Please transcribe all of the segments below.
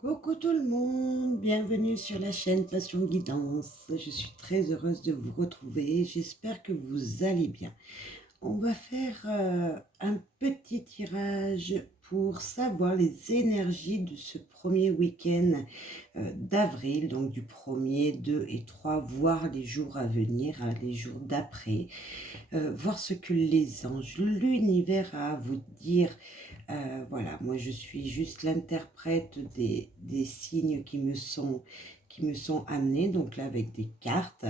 Coucou tout le monde, bienvenue sur la chaîne Passion Guidance. Je suis très heureuse de vous retrouver, j'espère que vous allez bien. On va faire un petit tirage pour savoir les énergies de ce premier week-end d'avril, donc du 1er, 2 et 3, voire les jours à venir, les jours d'après, voir ce que les anges, l'univers a à vous dire. Voilà, moi je suis juste l'interprète des signes qui me sont amenés, donc là avec des cartes.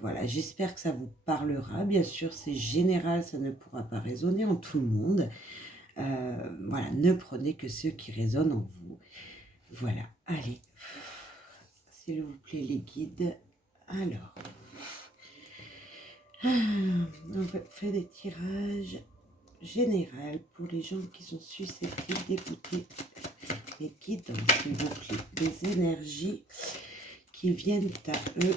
Voilà, j'espère que ça vous parlera. Bien sûr, c'est général, ça ne pourra pas résonner en tout le monde. Voilà, ne prenez que ceux qui résonnent en vous. Voilà, allez, s'il vous plaît les guides. Alors, on fait des tirages général pour les gens qui sont susceptibles d'écouter les guidances, s'il vous plaît, des énergies qui viennent à eux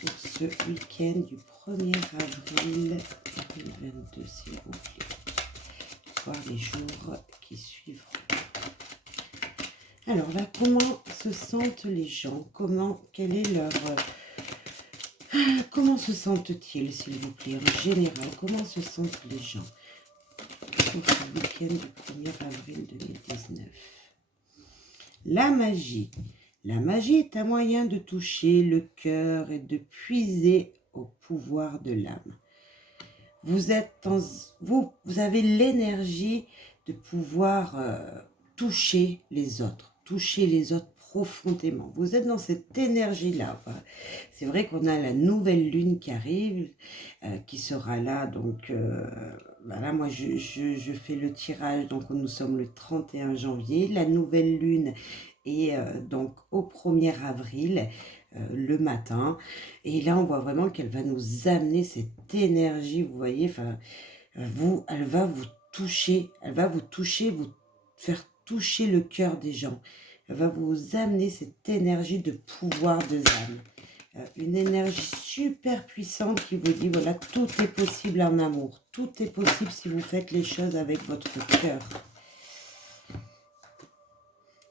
pour ce week-end du 1er avril 2022, s'il vous plaît. Voir les jours qui suivront. Alors là, comment se sentent les gens? Quel est leur... comment se sentent-ils, s'il vous plaît? En général, comment se sentent les gens pour ce week-end du 1er avril 2019? La magie. La magie est un moyen de toucher le cœur et de puiser au pouvoir de l'âme. Vous avez l'énergie de pouvoir toucher les autres profondément. Vous êtes dans cette énergie-là. C'est vrai qu'on a la nouvelle lune qui arrive, qui sera là. Donc, voilà, moi, je fais le tirage. Donc, nous sommes le 31 janvier. La nouvelle lune est donc au 1er avril, le matin. Et là, on voit vraiment qu'elle va nous amener cette énergie, vous voyez, enfin, elle va vous toucher, vous faire toucher le cœur des gens. Elle va vous amener cette énergie de pouvoir de âme. Une énergie super puissante qui vous dit, voilà, tout est possible en amour. Tout est possible si vous faites les choses avec votre cœur.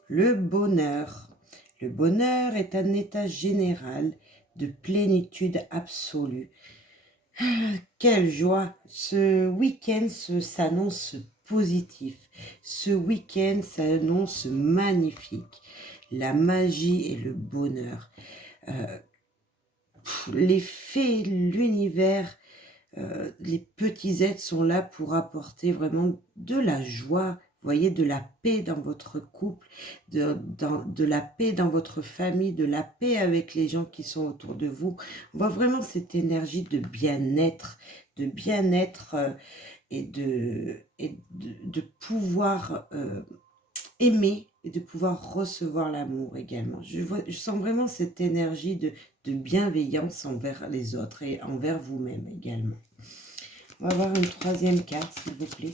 Le bonheur. Le bonheur est un état général de plénitude absolue. Quelle joie! Ce week-end s'annonce positif. Ce week-end s'annonce magnifique. La magie et le bonheur. Les fées, l'univers, les petits êtres sont là pour apporter vraiment de la joie, vous voyez, de la paix dans votre couple, de la paix dans votre famille, de la paix avec les gens qui sont autour de vous. On voit vraiment cette énergie de bien-être, et de pouvoir aimer et de pouvoir recevoir l'amour également. Je sens vraiment cette énergie de bienveillance envers les autres et envers vous-même également. On va avoir une troisième carte, s'il vous plaît.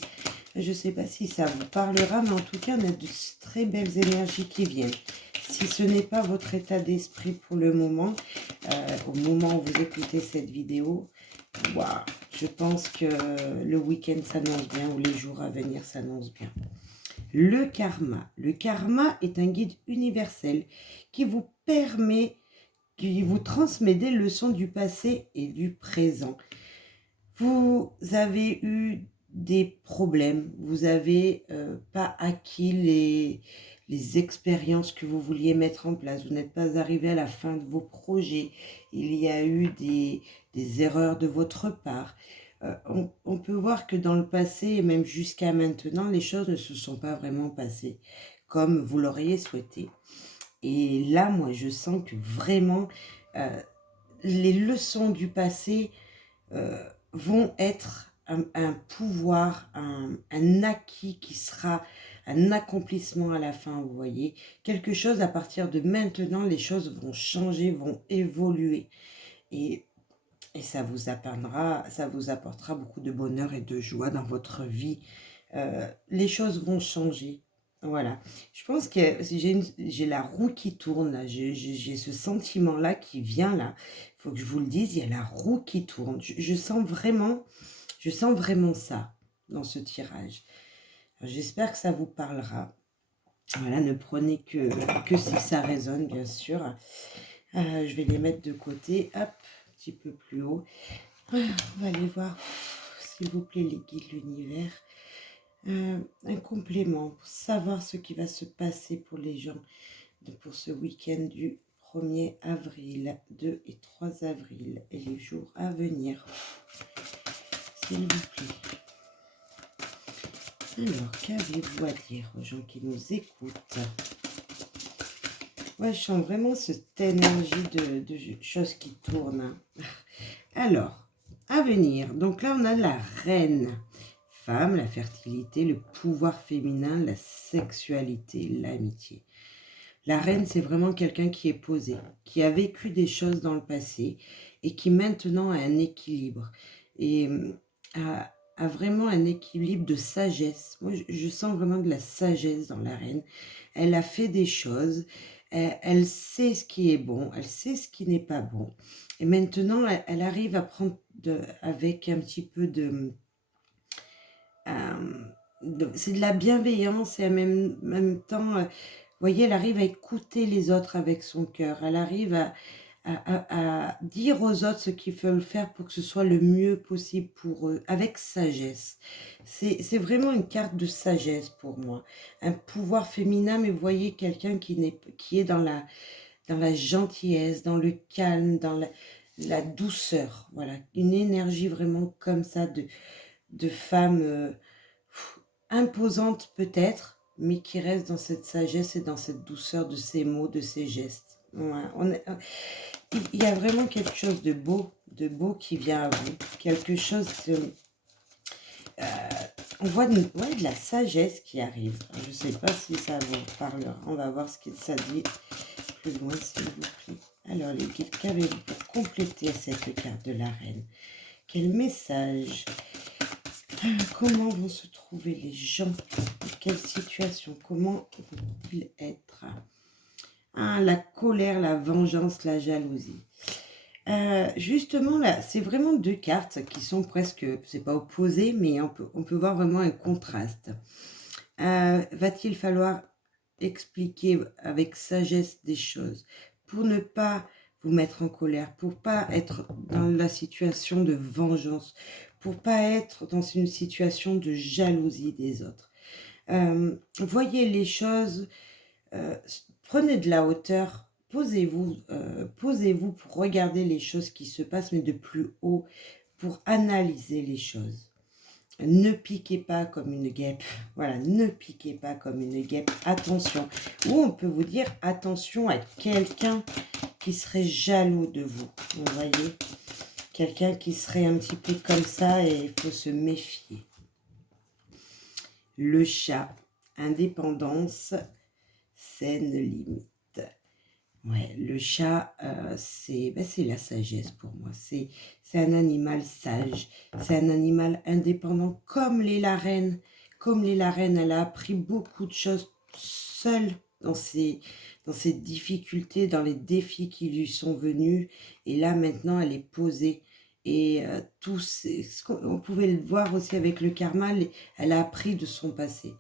Je ne sais pas si ça vous parlera, mais en tout cas, on a de très belles énergies qui viennent. Si ce n'est pas votre état d'esprit pour le moment, au moment où vous écoutez cette vidéo, wow, je pense que le week-end s'annonce bien ou les jours à venir s'annoncent bien. Le karma. Le karma est un guide universel qui vous transmet des leçons du passé et du présent. Vous avez eu des problèmes, vous n'avez pas acquis les expériences que vous vouliez mettre en place, vous n'êtes pas arrivé à la fin de vos projets, il y a eu des erreurs de votre part. On peut voir que dans le passé et même jusqu'à maintenant, les choses ne se sont pas vraiment passées comme vous l'auriez souhaité. Et là, moi, je sens que vraiment, les leçons du passé vont être un pouvoir, un acquis qui sera un accomplissement à la fin, vous voyez. Quelque chose à partir de maintenant, les choses vont changer, vont évoluer. Et ça vous apportera beaucoup de bonheur et de joie dans votre vie. Les choses vont changer. Voilà. Je pense que j'ai la roue qui tourne, là. J'ai ce sentiment-là qui vient, là. Il faut que je vous le dise, il y a la roue qui tourne. Je sens vraiment ça dans ce tirage. J'espère que ça vous parlera. Voilà, ne prenez que si ça résonne, bien sûr. Je vais les mettre de côté, hop, un petit peu plus haut. On va aller voir, s'il vous plaît, les guides de l'univers. Un complément pour savoir ce qui va se passer pour les gens pour ce week-end du 1er avril, 2 et 3 avril et les jours à venir. S'il vous plaît. Alors, qu'avez-vous à dire aux gens qui nous écoutent? Ouais, je sens vraiment cette énergie de choses qui tournent. Alors, à venir. Donc là, on a la reine. Femme, la fertilité, le pouvoir féminin, la sexualité, l'amitié. La reine, c'est vraiment quelqu'un qui est posé, qui a vécu des choses dans le passé et qui maintenant a un équilibre. Et a vraiment un équilibre de sagesse. Moi, je sens vraiment de la sagesse dans la reine. Elle a fait des choses, elle sait ce qui est bon, elle sait ce qui n'est pas bon. Et maintenant, elle arrive à prendre avec un petit peu c'est de la bienveillance et en même temps, vous voyez, elle arrive à écouter les autres avec son cœur. Elle arrive à dire aux autres ce qu'ils veulent faire pour que ce soit le mieux possible pour eux, avec sagesse. C'est vraiment une carte de sagesse pour moi. Un pouvoir féminin, mais vous voyez, quelqu'un qui est dans la gentillesse, dans le calme, dans la douceur. Voilà, une énergie vraiment comme ça de femme imposante peut-être, mais qui reste dans cette sagesse et dans cette douceur de ses mots, de ses gestes. Ouais, il y a vraiment quelque chose de beau qui vient à vous. Quelque chose on voit de la sagesse qui arrive. Je ne sais pas si ça vous parlera. On va voir ce que ça dit plus loin, s'il vous plaît. Alors, les guides, qu'avez-vous pour compléter cette carte de la reine? Quel message? Comment vont se trouver les gens? Quelle situation? Comment vont-ils être? La colère, la vengeance, la jalousie. Justement, là, c'est vraiment deux cartes qui sont presque, c'est pas opposées, mais on peut voir vraiment un contraste. Va-t-il falloir expliquer avec sagesse des choses pour ne pas vous mettre en colère, pour pas être dans la situation de vengeance, pour pas être dans une situation de jalousie des autres. Voyez les choses, prenez de la hauteur, posez-vous pour regarder les choses qui se passent, mais de plus haut, pour analyser les choses. Ne piquez pas comme une guêpe. Voilà, ne piquez pas comme une guêpe. Attention. Ou on peut vous dire attention à quelqu'un qui serait jaloux de vous. Vous voyez, quelqu'un qui serait un petit peu comme ça et il faut se méfier. Le chat, indépendance, saine limite. Ouais, le chat, c'est la sagesse pour moi. C'est un animal sage, c'est un animal indépendant comme l'est la reine. Comme l'est la reine, elle a appris beaucoup de choses seule dans ses difficultés, dans les défis qui lui sont venus. Et là, maintenant, elle est posée. Et on pouvait le voir aussi avec le karma, elle a appris de son passé,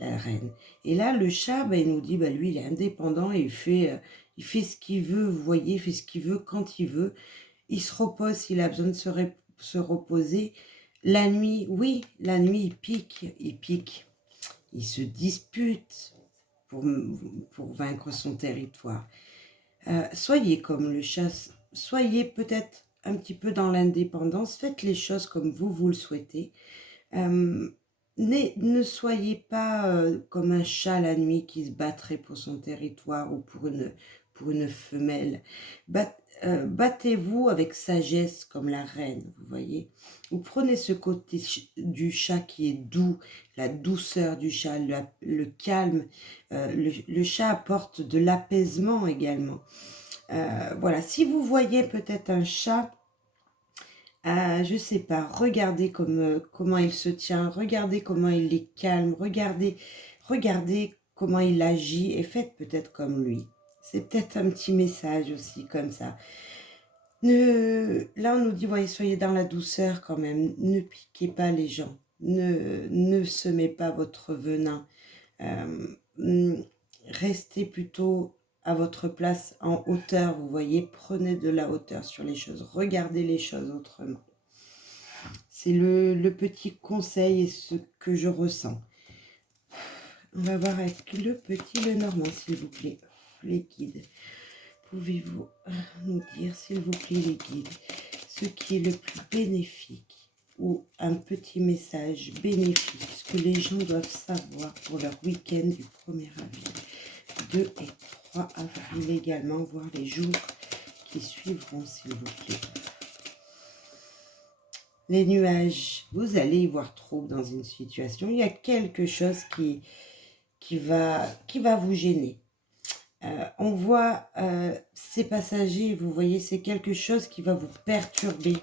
la reine. Et là, le chat, il nous dit, lui, il est indépendant et il fait ce qu'il veut, vous voyez, il fait ce qu'il veut quand il veut. Il se repose s'il a besoin de se reposer. La nuit, oui, la nuit, il pique. Il se dispute pour vaincre son territoire. Soyez comme le chat, soyez peut-être un petit peu dans l'indépendance, faites les choses comme vous le souhaitez. Ne soyez pas comme un chat la nuit qui se battrait pour son territoire ou pour une femelle. Battez-vous avec sagesse comme la reine, vous voyez. Vous prenez ce côté du chat qui est doux, la douceur du chat, le calme. Le chat apporte de l'apaisement également. Voilà, si vous voyez peut-être un chat, je sais pas, regardez comment il se tient, regardez comment il est calme, regardez comment il agit et faites peut-être comme lui. C'est peut-être un petit message aussi comme ça. Là, on nous dit, voyez, soyez dans la douceur quand même, ne piquez pas les gens, ne semez pas votre venin. restez plutôt à votre place en hauteur, vous voyez, prenez de la hauteur sur les choses, regardez les choses autrement. C'est le petit conseil et ce que je ressens. On va voir avec le petit Lenormand, s'il vous plaît, les guides. Pouvez-vous nous dire, s'il vous plaît, les guides, ce qui est le plus bénéfique ou un petit message bénéfique, ce que les gens doivent savoir pour leur week-end du 1er avril, 2 et 3 avril également, voire les jours qui suivront, s'il vous plaît. Les nuages, vous allez y voir trop dans une situation. Il y a quelque chose qui va vous gêner. On voit ces passagers, vous voyez, c'est quelque chose qui va vous perturber.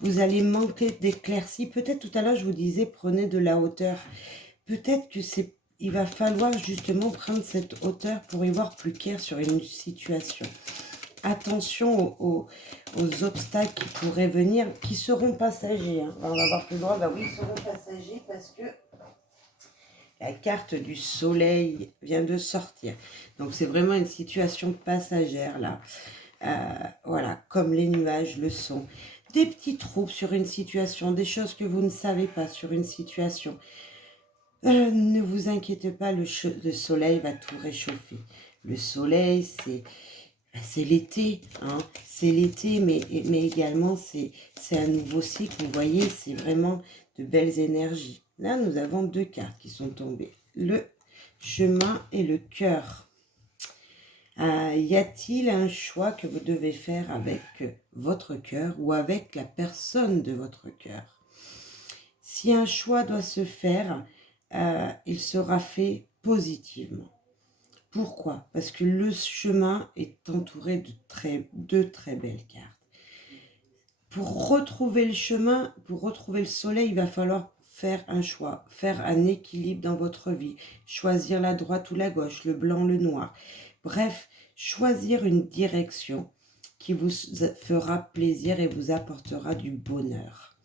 Vous allez manquer d'éclaircie. Peut-être tout à l'heure, je vous disais, prenez de la hauteur. Peut-être que il va falloir justement prendre cette hauteur pour y voir plus clair sur une situation. Attention aux obstacles qui pourraient venir, qui seront passagers. Hein. On va voir plus droit, bah oui, ils seront passagers parce que la carte du soleil vient de sortir. Donc, c'est vraiment une situation passagère, là. Voilà, comme les nuages le sont. Des petits troubles sur une situation, des choses que vous ne savez pas sur une situation. Ne vous inquiétez pas, le soleil va tout réchauffer. Le soleil, c'est l'été, hein. C'est l'été, mais également, c'est un nouveau cycle. Vous voyez, c'est vraiment de belles énergies. Là, nous avons 2 cartes qui sont tombées. Le chemin et le cœur. Y a-t-il un choix que vous devez faire avec votre cœur ou avec la personne de votre cœur? Si un choix doit se faire, il sera fait positivement. Pourquoi? Parce que le chemin est entouré de très belles cartes. Pour retrouver le chemin, pour retrouver le soleil, il va falloir faire un choix, faire un équilibre dans votre vie, choisir la droite ou la gauche, le blanc, le noir. Bref, choisir une direction qui vous fera plaisir et vous apportera du bonheur.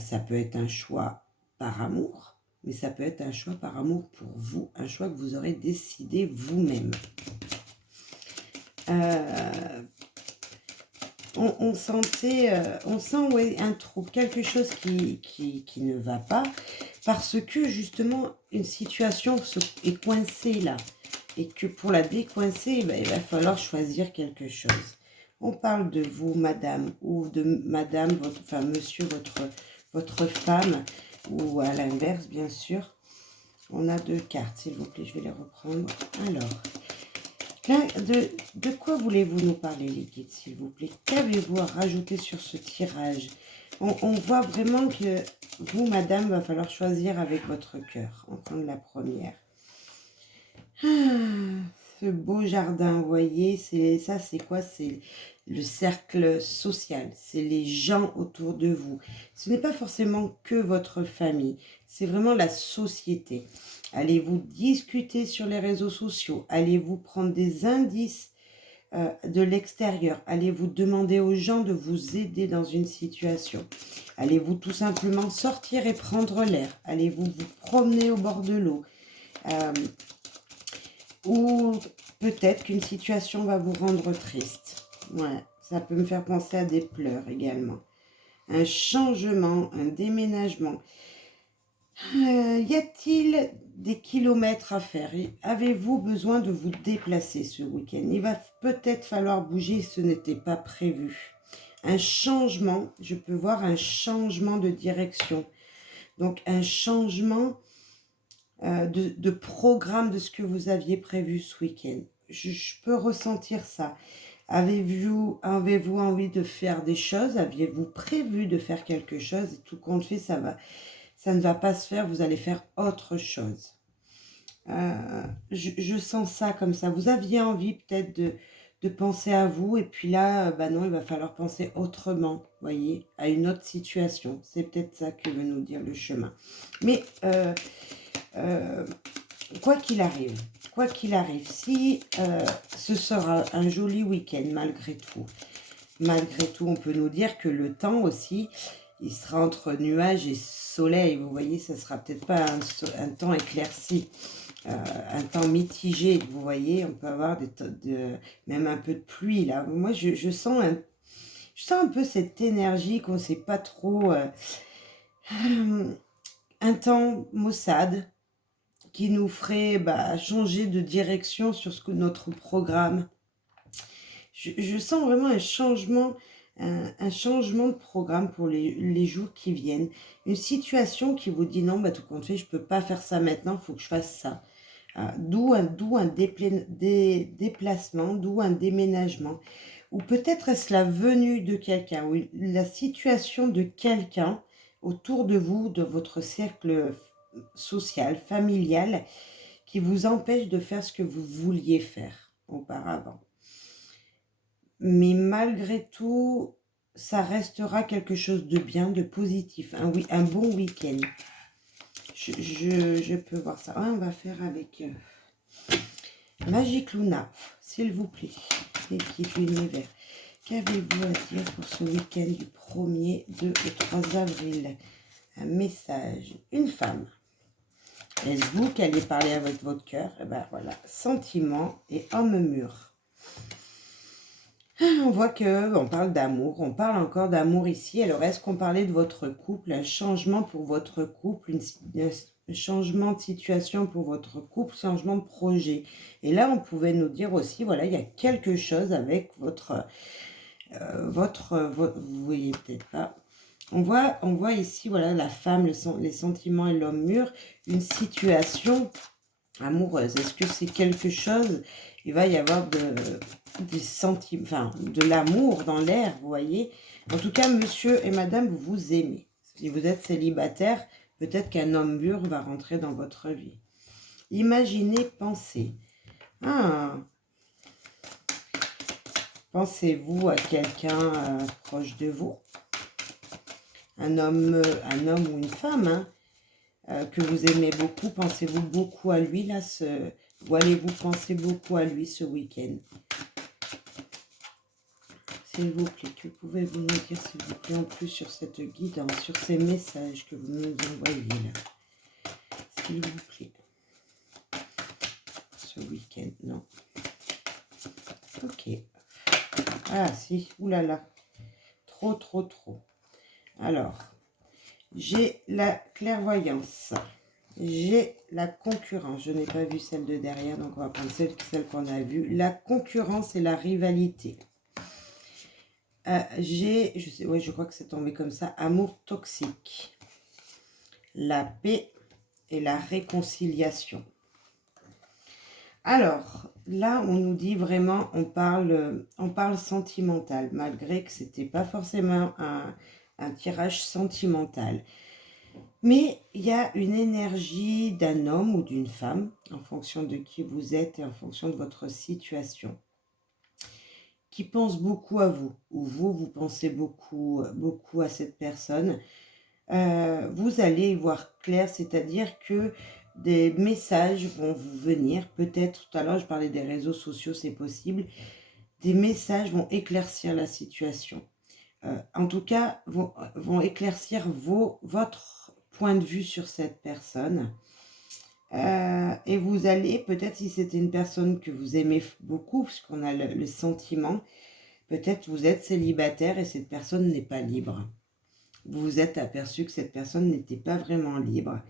Ça peut être un choix par amour, mais ça peut être un choix par amour pour vous, un choix que vous aurez décidé vous-même. On sent ouais, un trouble, quelque chose qui ne va pas, parce que justement une situation est coincée là, et que pour la décoincer, ben, il va falloir choisir quelque chose. On parle de vous, madame, ou de madame, enfin monsieur, votre femme, ou à l'inverse, bien sûr. On a 2 cartes, s'il vous plaît, je vais les reprendre. Alors, là, de quoi voulez-vous nous parler, les guides, s'il vous plaît? Qu'avez-vous à rajouter sur ce tirage? On voit vraiment que vous, madame, va falloir choisir avec votre cœur. On prend la première. Ce beau jardin, vous voyez, ça c'est quoi? C'est le cercle social, c'est les gens autour de vous. Ce n'est pas forcément que votre famille, c'est vraiment la société. Allez-vous discuter sur les réseaux sociaux? Allez-vous prendre des indices de l'extérieur? Allez-vous demander aux gens de vous aider dans une situation? Allez-vous tout simplement sortir et prendre l'air? Allez-vous vous promener au bord de l'eau? Ou peut-être qu'une situation va vous rendre triste. Ouais, ça peut me faire penser à des pleurs également. Un changement, un déménagement. Y a-t-il des kilomètres à faire? Avez-vous besoin de vous déplacer ce week-end? Il va peut-être falloir bouger, ce n'était pas prévu. Un changement, je peux voir un changement de direction. Donc un changement de programme de ce que vous aviez prévu ce week-end. Je peux ressentir ça. Avez-vous envie de faire des choses? Aviez-vous prévu de faire quelque chose? Et tout compte fait, ça ne va pas se faire. Vous allez faire autre chose. Je sens ça comme ça. Vous aviez envie peut-être de penser à vous. Et puis là, bah non, il va falloir penser autrement. Voyez, à une autre situation. C'est peut-être ça que veut nous dire le chemin. Mais quoi qu'il arrive, si ce sera un joli week-end malgré tout, on peut nous dire que le temps aussi, il sera entre nuages et soleil. Vous voyez, ça sera peut-être pas un temps éclairci. un temps mitigé, vous voyez, on peut avoir même un peu de pluie, là. Moi, je sens un peu cette énergie qu'on ne sait pas trop... un temps maussade qui nous ferait changer de direction sur notre programme. Je sens vraiment un changement de programme pour les jours qui viennent. Une situation qui vous dit non, tout compte fait, je ne peux pas faire ça maintenant, il faut que je fasse ça. D'où un déplacement, d'où un déménagement. Ou peut-être est-ce la venue de quelqu'un, ou la situation de quelqu'un autour de vous, de votre cercle social, familial, qui vous empêche de faire ce que vous vouliez faire auparavant. Mais malgré tout, ça restera quelque chose de bien, de positif, un bon week-end. Je peux voir ça. On va faire avec Magic Luna, s'il vous plaît. L'équipe univers. Qu'avez-vous à dire pour ce week-end du 1er, 2 et 3 avril? Un message. Une femme. Est-ce vous qui allez parler avec votre cœur? Et ben voilà. Sentiment et homme mûr. On voit qu'on parle d'amour, on parle encore d'amour ici. Alors, est-ce qu'on parlait de votre couple, un changement pour votre couple, un changement de situation pour votre couple, changement de projet? Et là, on pouvait nous dire aussi, voilà, il y a quelque chose avec votre vous voyez peut-être pas. On voit ici, voilà, la femme, les sentiments et l'homme mûr, une situation amoureuse. Est-ce que c'est quelque chose? Il va y avoir des sentiments, enfin, de l'amour dans l'air, vous voyez. En tout cas, monsieur et madame, vous vous aimez. Si vous êtes célibataire, peut-être qu'un homme mûr va rentrer dans votre vie. Imaginez, pensez. Pensez-vous à quelqu'un proche de vous? Un homme ou une femme, que vous aimez beaucoup. Pensez-vous beaucoup à lui, là, ou allez-vous penser beaucoup à lui ce week-end? S'il vous plaît, que pouvez-vous nous dire, s'il vous plaît, en plus sur cette guidance, sur ces messages que vous nous envoyez là? S'il vous plaît. Ce week-end, non. Ok. Ah, si, oulala. Trop, trop, trop. Alors, j'ai la clairvoyance. J'ai la concurrence. Je n'ai pas vu celle de derrière, donc on va prendre celle qu'on a vue. La concurrence et la rivalité. Je crois que c'est tombé comme ça. Amour toxique. La paix et la réconciliation. Alors, là, on nous dit vraiment, on parle sentimental, malgré que c'était pas forcément un tirage sentimental. Mais il y a une énergie d'un homme ou d'une femme, en fonction de qui vous êtes et en fonction de votre situation, qui pense beaucoup à vous, ou vous pensez beaucoup à cette personne. Vous allez y voir clair, c'est-à-dire que des messages vont vous venir. Peut-être, tout à l'heure, je parlais des réseaux sociaux, c'est possible. Des messages vont éclaircir la situation. En tout cas, vont éclaircir votre point de vue sur cette personne. Et vous allez, peut-être si c'était une personne que vous aimez beaucoup, parce qu'on a le sentiment, peut-être vous êtes célibataire et cette personne n'est pas libre. Vous vous êtes aperçu que cette personne n'était pas vraiment libre.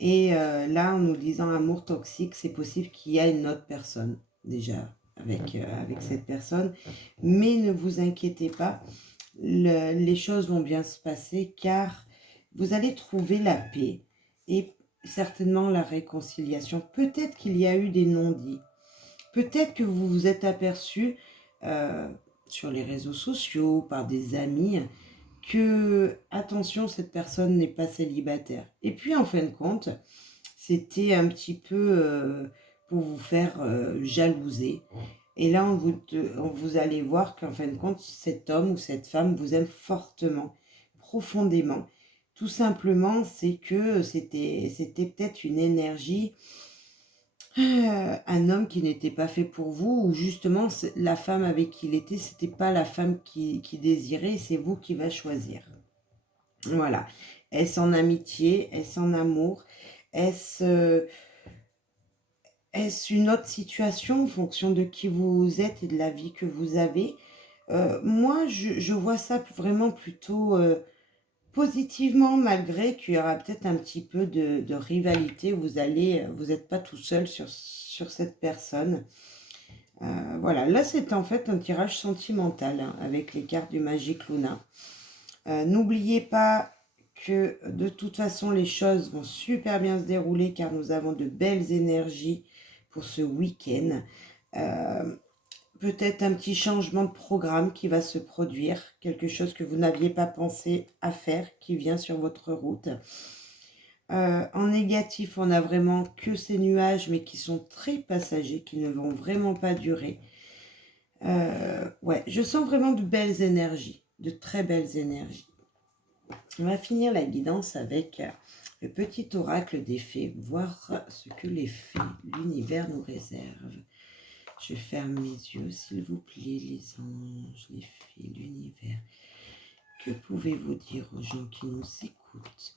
Et là, en nous disant amour toxique, c'est possible qu'il y ait une autre personne déjà avec cette personne. Mais ne vous inquiétez pas, les choses vont bien se passer car vous allez trouver la paix et certainement la réconciliation. Peut-être qu'il y a eu des non-dits. Peut-être que vous vous êtes aperçu sur les réseaux sociaux, par des amis, que, attention, cette personne n'est pas célibataire. Et puis, en fin de compte, c'était un petit peu pour vous faire jalouser. Et là, vous allez voir qu'en fin de compte, cet homme ou cette femme vous aime fortement, profondément. Tout simplement, c'est que c'était peut-être une énergie, un homme qui n'était pas fait pour vous, ou justement, la femme avec qui il était, c'était pas la femme qui désirait, c'est vous qui va choisir. Voilà. Est-ce en amitié? Est-ce en amour? Est-ce est-ce une autre situation en fonction de qui vous êtes et de la vie que vous avez? Moi, je vois ça vraiment plutôt positivement, malgré qu'il y aura peut-être un petit peu de rivalité. Vous n'êtes pas tout seul sur cette personne. Voilà, là c'est en fait un tirage sentimental hein, avec les cartes du Magic Luna. N'oubliez pas que de toute façon les choses vont super bien se dérouler car nous avons de belles énergies pour ce week-end. Peut-être un petit changement de programme qui va se produire, quelque chose que vous n'aviez pas pensé à faire qui vient sur votre route. En négatif, on a vraiment que ces nuages mais qui sont très passagers, qui ne vont vraiment pas durer. Ouais, je sens vraiment de belles énergies, de très belles énergies. On va finir la guidance avec le petit oracle des fées, voir ce que les fées, l'univers nous réserve. Je ferme mes yeux, s'il vous plaît, les anges, les fées, l'univers. Que pouvez-vous dire aux gens qui nous écoutent?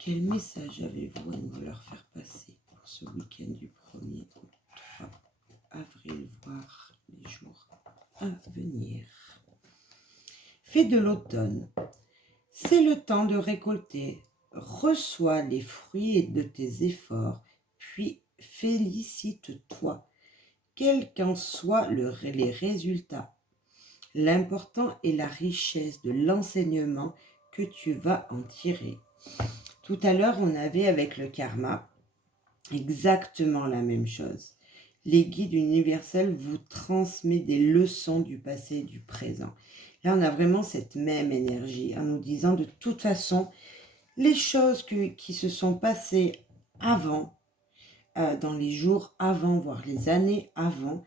Quel message avez-vous à nous leur faire passer pour ce week-end du 1er au 3 avril, voire les jours à venir? Fée de l'automne, c'est le temps de récolter. Reçois les fruits de tes efforts, puis félicite-toi, quels qu'en soient les résultats. L'important est la richesse de l'enseignement que tu vas en tirer. Tout à l'heure, on avait avec le karma exactement la même chose. Les guides universels vous transmettent des leçons du passé et du présent. Là, on a vraiment cette même énergie en nous disant de toute façon, les choses qui se sont passées avant, dans les jours avant, voire les années avant,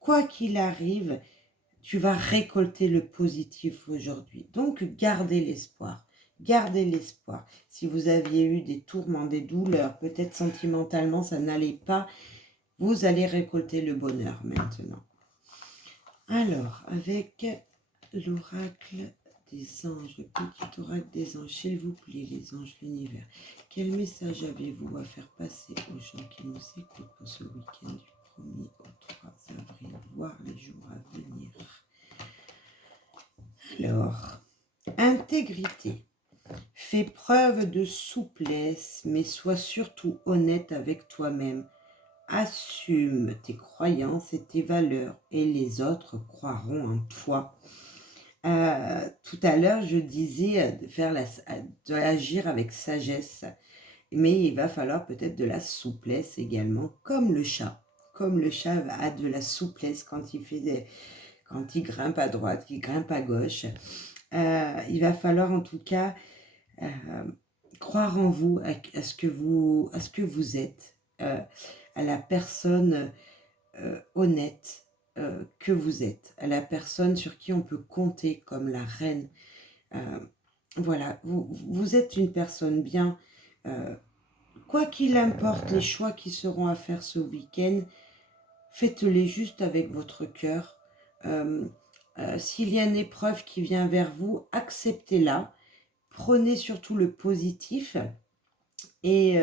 quoi qu'il arrive, tu vas récolter le positif aujourd'hui. Donc, gardez l'espoir. Gardez l'espoir. Si vous aviez eu des tourments, des douleurs, peut-être sentimentalement, ça n'allait pas, vous allez récolter le bonheur maintenant. Alors, avec l'oracle des anges, le petit oracle des anges, s'il vous plaît, les anges, l'univers, quel message avez-vous à faire passer aux gens qui nous écoutent pour ce week-end du 1er au 3 avril, voire les jours à venir? Alors, intégrité. Fais preuve de souplesse, mais sois surtout honnête avec toi-même. Assume tes croyances et tes valeurs, et les autres croiront en toi. Tout à l'heure, je disais d'agir avec sagesse, mais il va falloir peut-être de la souplesse également, comme le chat. Comme le chat a de la souplesse quand il grimpe à droite, qu'il grimpe à gauche. Il va falloir en tout cas croire en vous, à ce que vous êtes, à la personne honnête que vous êtes, à la personne sur qui on peut compter comme la reine. Voilà, vous êtes une personne bien. Quoi qu'il importe les choix qui seront à faire ce week-end, faites-les juste avec votre cœur. S'il y a une épreuve qui vient vers vous, acceptez-la. Prenez surtout le positif et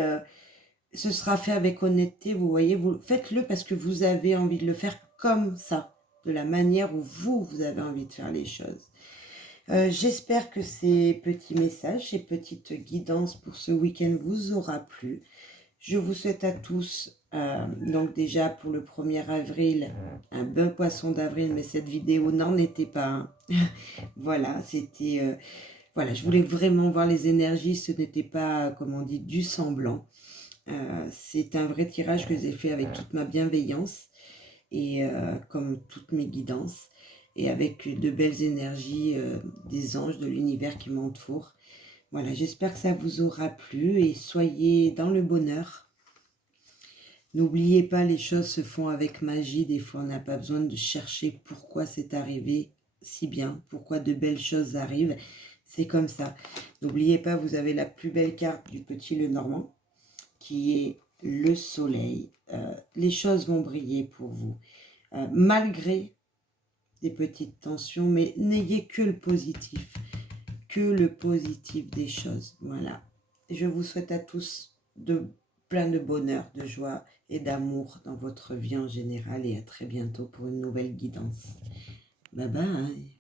ce sera fait avec honnêteté. Vous voyez, vous faites-le parce que vous avez envie de le faire comme ça, de la manière où vous avez envie de faire les choses. J'espère que ces petits messages, ces petites guidances pour ce week-end vous aura plu. Je vous souhaite à tous, donc déjà pour le 1er avril, un bon poisson d'avril, mais cette vidéo n'en était pas un. Voilà, c'était... voilà, je voulais vraiment voir les énergies, ce n'était pas, comme on dit, du semblant. C'est un vrai tirage que j'ai fait avec toute ma bienveillance et comme toutes mes guidances et avec de belles énergies des anges de l'univers qui m'entourent. Voilà, j'espère que ça vous aura plu et soyez dans le bonheur. N'oubliez pas, les choses se font avec magie. Des fois, on n'a pas besoin de chercher pourquoi c'est arrivé si bien, pourquoi de belles choses arrivent. C'est comme ça. N'oubliez pas, vous avez la plus belle carte du petit Lenormand, qui est le soleil. Les choses vont briller pour vous. Malgré des petites tensions, mais n'ayez que le positif. Que le positif des choses. Voilà. Je vous souhaite à tous de plein de bonheur, de joie et d'amour dans votre vie en général et à très bientôt pour une nouvelle guidance. Bye bye.